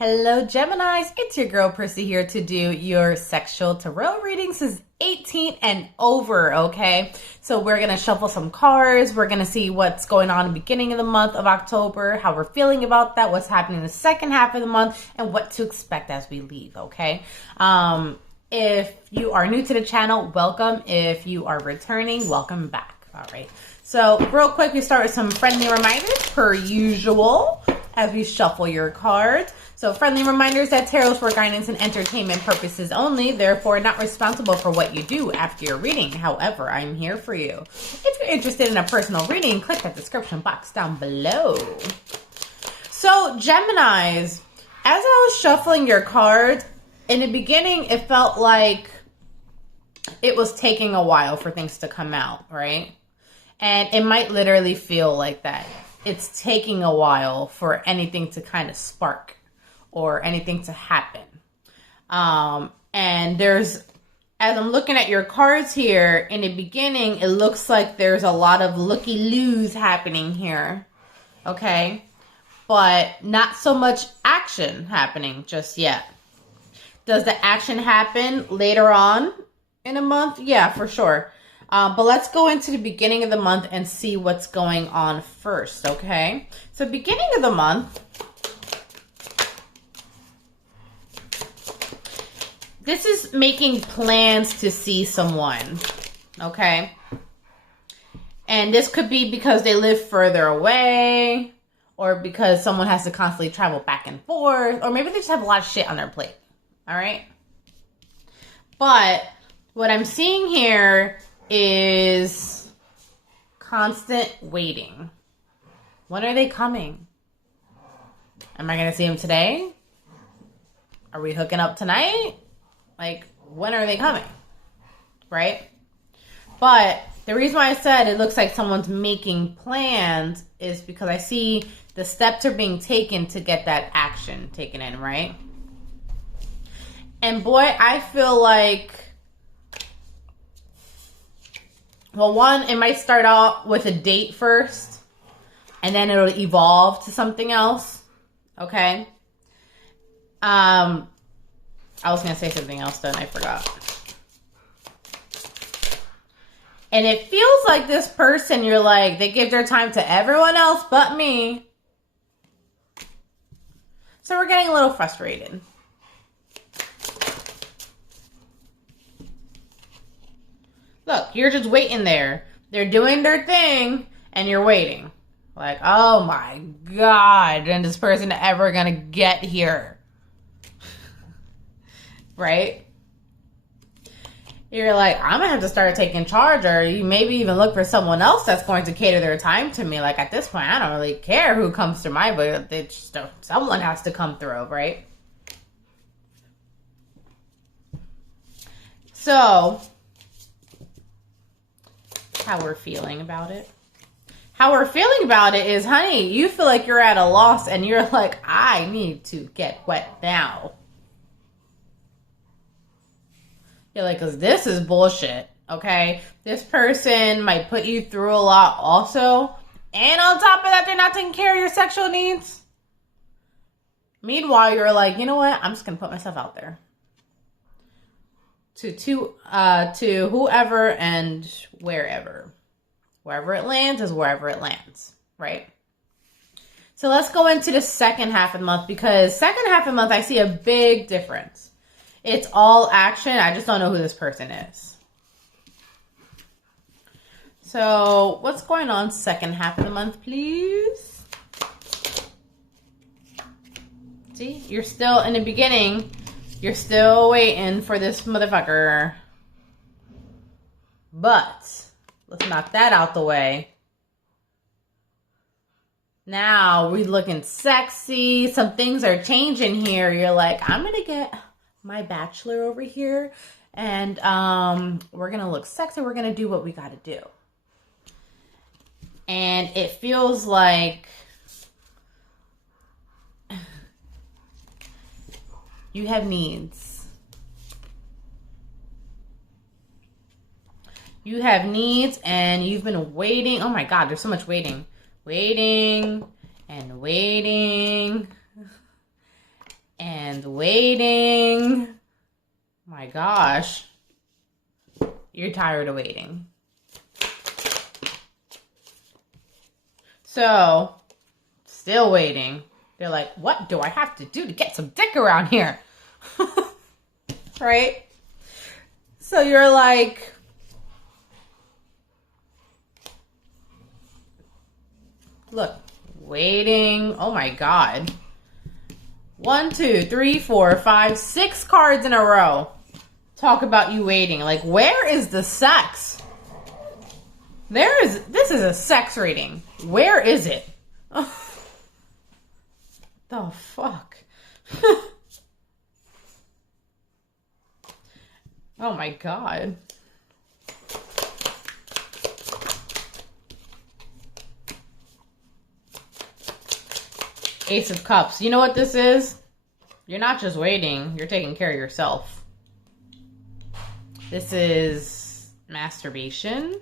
Hello, Geminis. It's your girl, Priscy, here to do your sexual tarot readings. This is 18 and over, okay? So we're going to shuffle some cards. We're going to see what's going on in the beginning of the month of October, how we're feeling about that, what's happening in the second half of the month, and what to expect as we leave, okay? If you are new to the channel, welcome. If you are returning, welcome back, all right? So real quick, we start with some friendly reminders per usual as we shuffle your cards. So friendly reminders that tarot is for guidance and entertainment purposes only, therefore not responsible for what you do after your reading. However, I'm here for you. If you're interested in a personal reading, click that description box down below. So Geminis, as I was shuffling your cards, in the beginning, it felt like it was taking a while for things to come out, right? And it might literally feel like that. It's taking a while for anything to kind of spark or anything to happen. And there's, as I'm looking at your cards here, in the beginning, it looks like there's a lot of looky-loos happening here, okay? But not so much action happening just yet. Does the action happen later on in a month? Yeah, for sure. But let's go into the beginning of the month and see what's going on first, okay? So beginning of the month, this is making plans to see someone, okay? And this could be because they live further away, or because someone has to constantly travel back and forth, or maybe they just have a lot of shit on their plate, all right? But what I'm seeing here is constant waiting. When are they coming? Am I going to see them today? Are we hooking up tonight? Like, when are they coming? Right? But the reason why I said it looks like someone's making plans is because I see the steps are being taken to get that action taken in, right? And boy, I feel like, well, one, it might start out with a date first, and then it'll evolve to something else, okay? I was going to say something else, then I forgot. And it feels like this person, you're like, they give their time to everyone else but me. So we're getting a little frustrated. Look, you're just waiting there. They're doing their thing, and you're waiting. Like, oh my God, when is this person ever going to get here? Right? You're like, I'm going to have to start taking charge, or you maybe even look for someone else that's going to cater their time to me. Like, at this point, I don't really care who comes through my way. Someone has to come through, right? So, how we're feeling about it. How we're feeling about it is, honey, you feel like you're at a loss, and you're like, I need to get wet now. You're like, because this is bullshit, okay? This person might put you through a lot also. And on top of that, they're not taking care of your sexual needs. Meanwhile, you're like, you know what? I'm just going to put myself out there. To whoever and wherever. Wherever it lands is wherever it lands, right? So let's go into the second half of the month, because second half of the month, I see a big difference. It's all action. I just don't know who this person is. So what's going on second half of the month, please? See, you're still in the beginning. You're still waiting for this motherfucker. But let's knock that out the way. Now we're looking sexy. Some things are changing here. You're like, I'm going to get my bachelor over here, and we're going to look sexy. We're going to do what we got to do. And it feels like you have needs. You have needs, and you've been waiting. Oh my God, there's so much waiting. Waiting and waiting. And waiting. My gosh. You're tired of waiting. So, still waiting. They're like, what do I have to do to get some dick around here? Right? So you're like, look, waiting. Oh my God. 1, 2, 3, 4, 5, 6 cards in a row. Talk about you waiting. Like, where is the sex? This is a sex reading. Where is it? The fuck? Oh my God. Ace of Cups. You know what this is? You're not just waiting. You're taking care of yourself. This is masturbation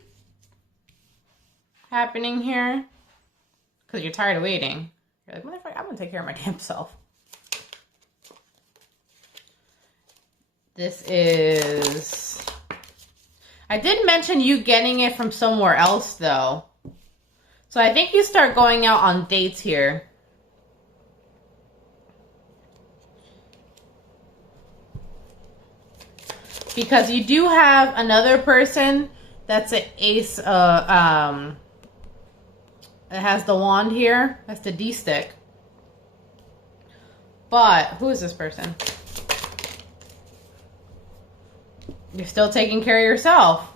happening here. Because you're tired of waiting. You're like, motherfucker, I'm going to take care of my damn self. This is... I did mention you getting it from somewhere else, though. So I think you start going out on dates here. Because you do have another person that's an ace, it has the wand here. That's the D stick. But, who is this person? You're still taking care of yourself.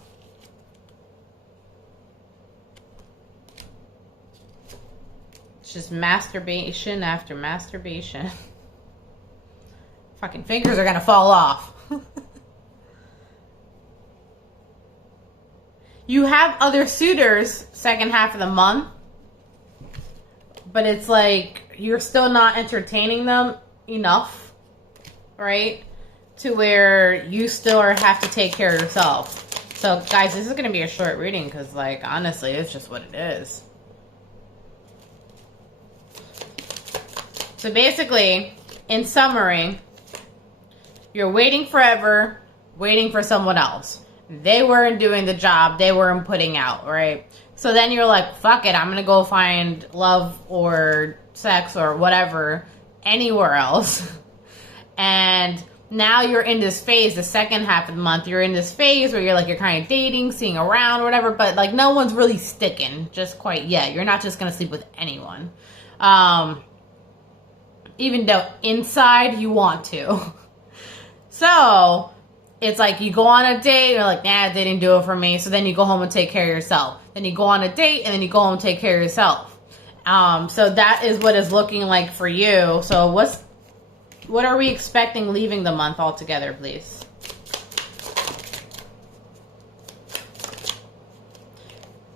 It's just masturbation after masturbation. Fucking fingers are gonna fall off. You have other suitors second half of the month, but it's like you're still not entertaining them enough, right? To where you still have to take care of yourself. So guys, this is going to be a short reading because, like, honestly, it's just what it is. So basically, in summary, you're waiting forever, waiting for someone else. They weren't doing the job. They weren't putting out, right? So then you're like, fuck it. I'm going to go find love or sex or whatever anywhere else. And now you're in this phase, the second half of the month, you're in this phase where you're kind of dating, seeing around, whatever, but like no one's really sticking just quite yet. You're not just going to sleep with anyone. Even though inside you want to. So it's like you go on a date, you're like, nah, they didn't do it for me. So then you go home and take care of yourself. Then you go on a date and then you go home and take care of yourself. So that is what it's looking like for you. So what are we expecting leaving the month altogether, please?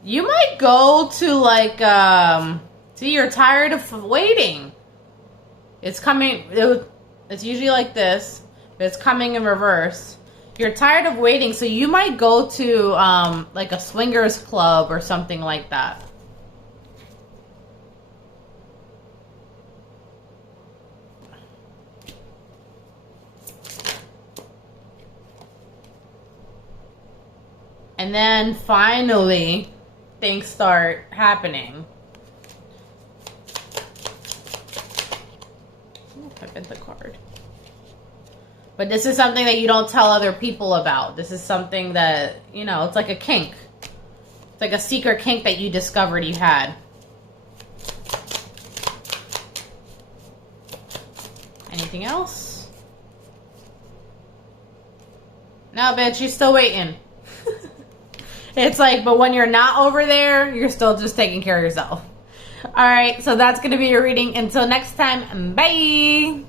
You might go to see, you're tired of waiting. It's coming, it's usually like this, but it's coming in reverse. You're tired of waiting, so you might go to like a swingers club or something like that. And then finally, things start happening. Ooh, I bent the card. But this is something that you don't tell other people about. This is something that, you know, it's like a kink. It's like a secret kink that you discovered you had. Anything else? No, bitch, you're still waiting. It's like, but when you're not over there, you're still just taking care of yourself. All right, so that's going to be your reading. Until next time, bye.